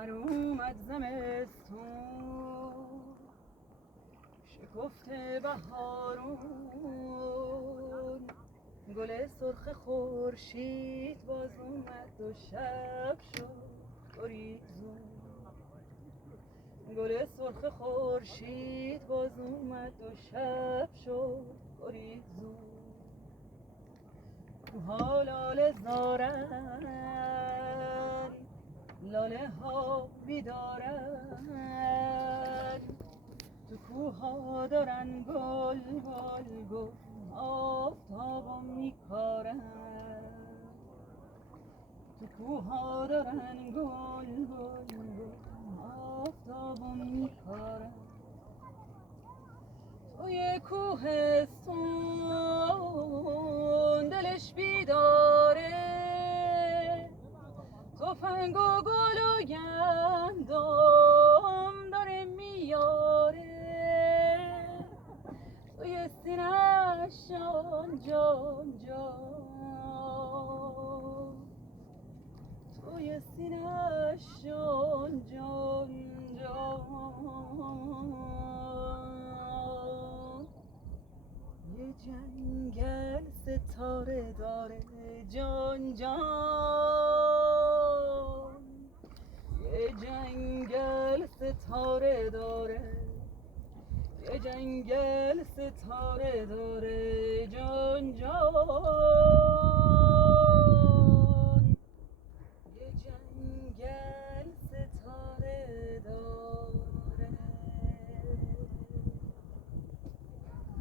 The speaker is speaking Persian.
سر اومد زمستون شکفته بهارون گل سرخ خورشید باز اومد و شب شد گریزون گل سرخ خورشید باز اومد و شب شد گریزون کوها لاله زارن لاله ها بیدارن تو کوها دارن گل گل گل آفتابو میکارن تو کوها دارن گل گل گل آفتابو میکارن توی کوهستون دلش بیداره تفنگ و گل و گندم داره میاره توی سینه‌ش جان جان جان توی سینه‌ش جان جان جان یه جنگل ستاره داره جان جان یه جنگل ستاره داره یه جنگل ستاره داره جان